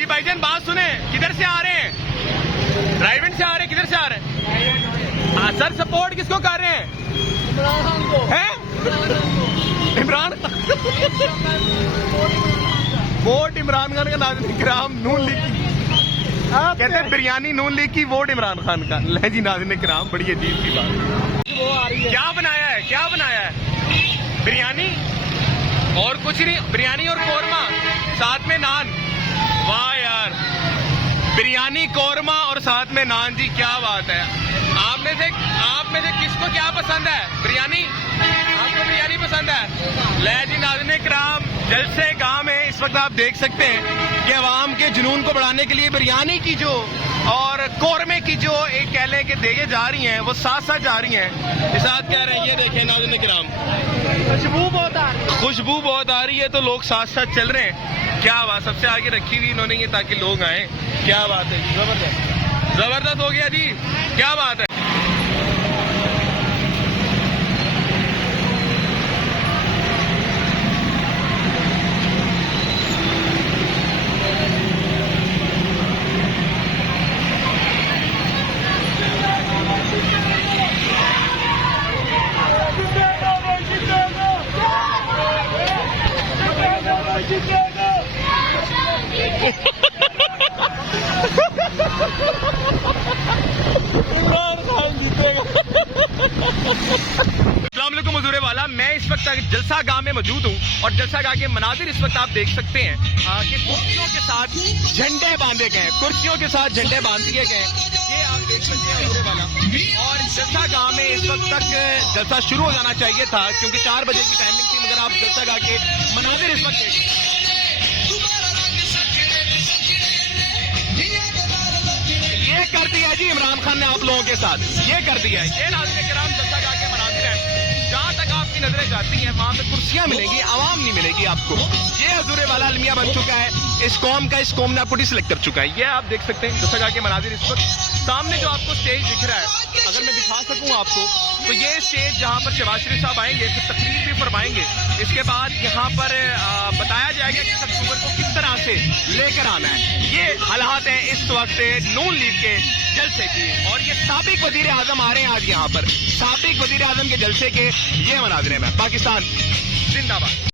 جی بھائی جان بات سنیں، کدھر سے آ رہے ہیں؟ ڈرائیونگ سے آ رہے ہیں، کدھر سے آ رہے ہیں؟ ہاں سر، سپورٹ کس کو کر رہے ہیں؟ عمران خان کو. ہیں عمران ووٹ عمران خان کا. ناظرین کرام نون لیگ کی کہتے ہیں بریانی نون لیگ کی، ووٹ عمران خان کا. لے جی ناظرین کرام، بڑی عجیب سی بات. وہ آ رہی ہے. کیا بنایا ہے؟ کیا بنایا ہے؟ بریانی اور کچھ نہیں، بریانی اور قورمہ ساتھ میں نان. واہ یار، بریانی قورمہ اور ساتھ میں نان. جی کیا بات ہے. آپ میں سے کس کو کیا پسند ہے؟ بریانی؟ آپ کو بریانی پسند ہے؟ لے جی ناظرین کرام، جلسے گاہ میں اس وقت آپ دیکھ سکتے ہیں کہ عوام کے جنون کو بڑھانے کے لیے بریانی کی جو اور قورمے کی جو ایک کہہ لیں کہ دیگیں جا رہی ہیں، وہ ساتھ ساتھ جا رہی ہیں. اس ساتھ کہہ رہے ہیں، یہ دیکھیں ناظرین کرام، خوشبو بہت آ رہی ہے. خوشبو بہت آ رہی ہے تو لوگ ساتھ ساتھ چل رہے ہیں. کیا بات، سب سے آگے رکھی ہوئی انہوں نے یہ تاکہ لوگ آئیں. کیا بات ہے، زبردست زبردست ہو گیا جی. کیا بات ہے. السلام علیکم حضور والا. میں اس وقت جلسہ گاہ میں موجود ہوں اور جلسہ گاہ کے مناظر اس وقت آپ دیکھ سکتے ہیں کہ کرسیوں کے ساتھ جھنڈے باندھے گئے ہیں. کرسیوں کے ساتھ جھنڈے باندھ دیے گئے ہیں. یہ آپ دیکھ سکتے ہیں حضور والا. اور جلسہ گاہ میں اس وقت تک جلسہ شروع ہو جانا چاہیے تھا کیونکہ 4 بجے کی ٹائمنگ تھی، مگر آپ جلسہ گاہ کے مناظر اس وقت دیکھ یہ کر دیا جی عمران خان نے آپ لوگوں کے ساتھ. یہ کر دیا. یہ ناظرین کرام جلسہ گاہ کے مناظر ہیں. جہاں تک آپ کی نظریں جاتی ہیں وہاں پہ کرسیاں ملیں گی، عوام نہیں ملے گی آپ کو. یہ حضور والا المیہ بن چکا ہے اس قوم کا. اس قوم نے آپ کو ڈس سلیکٹ کر چکا ہے. یہ آپ دیکھ سکتے ہیں جلسہ گاہ کے مناظر اس وقت. سامنے جو آپ کو اسٹیج دکھ رہا ہے، اگر میں دکھا سکوں آپ کو تو یہ اسٹیج جہاں پر شہباز شریف صاحب آئیں گے، پھر تقریر بھی فرمائیں گے. اس کے بعد یہاں پر بتایا جائے گا کہ 1 اکتوبر کو کس طرح سے لے کر آنا ہے. یہ حالات ہیں اس وقت نون لیگ کے جلسے کی. اور یہ سابق وزیر اعظم آ رہے ہیں آج یہاں پر. سابق وزیر اعظم کے جلسے کے یہ مناظر ہیں. پاکستان زندہ باد.